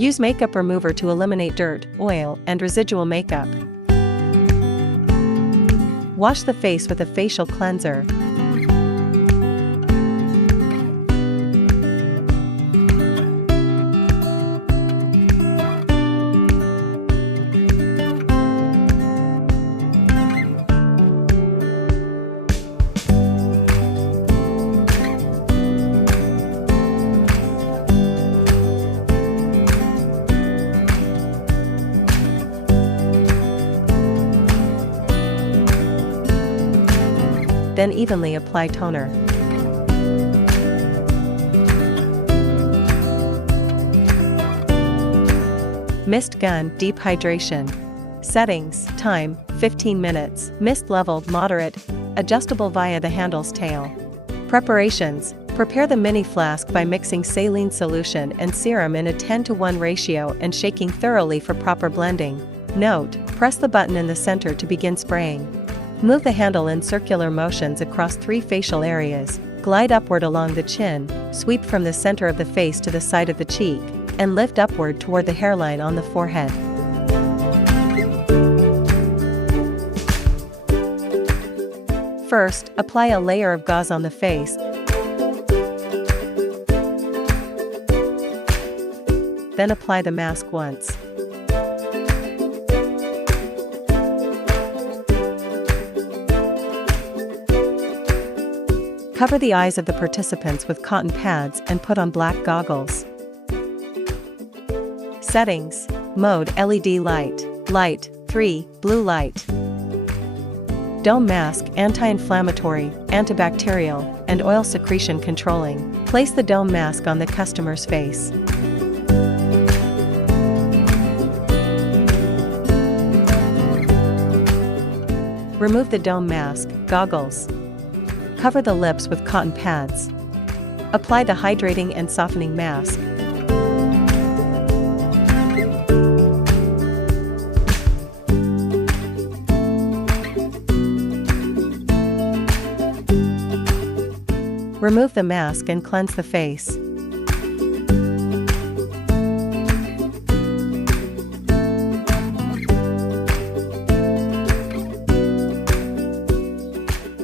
Use makeup remover to eliminate dirt, oil, and residual makeup. Wash the face with a facial cleanser. Then evenly apply toner. Mist gun, deep hydration. Settings, time, 15 minutes. Mist level, moderate, adjustable via the handle's tail. Preparations. Prepare the mini flask by mixing saline solution and serum in a 10:1 ratio and shaking thoroughly for proper blending. Note, press the button in the center to begin spraying. Move the handle in circular motions across 3 facial areas, glide upward along the chin, sweep from the center of the face to the side of the cheek, and lift upward toward the hairline on the forehead. First, apply a layer of gauze on the face. Then apply the mask once. Cover the eyes of the participants with cotton pads and put on black goggles. Settings. Mode LED light. Light 3, blue light. Dome mask, anti-inflammatory, antibacterial, and oil secretion controlling. Place the dome mask on the customer's face. Remove the dome mask, goggles. Cover the lips with cotton pads. Apply the hydrating and softening mask. Remove the mask and cleanse the face.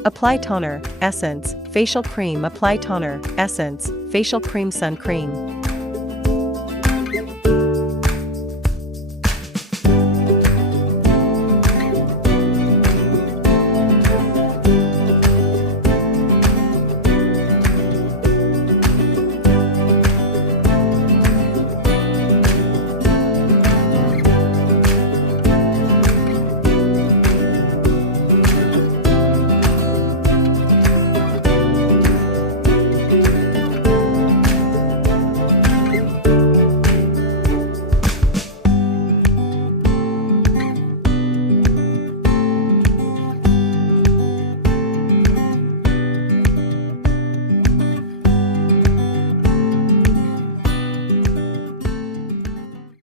Apply toner, essence, facial cream. Apply toner, essence, facial cream, sun cream.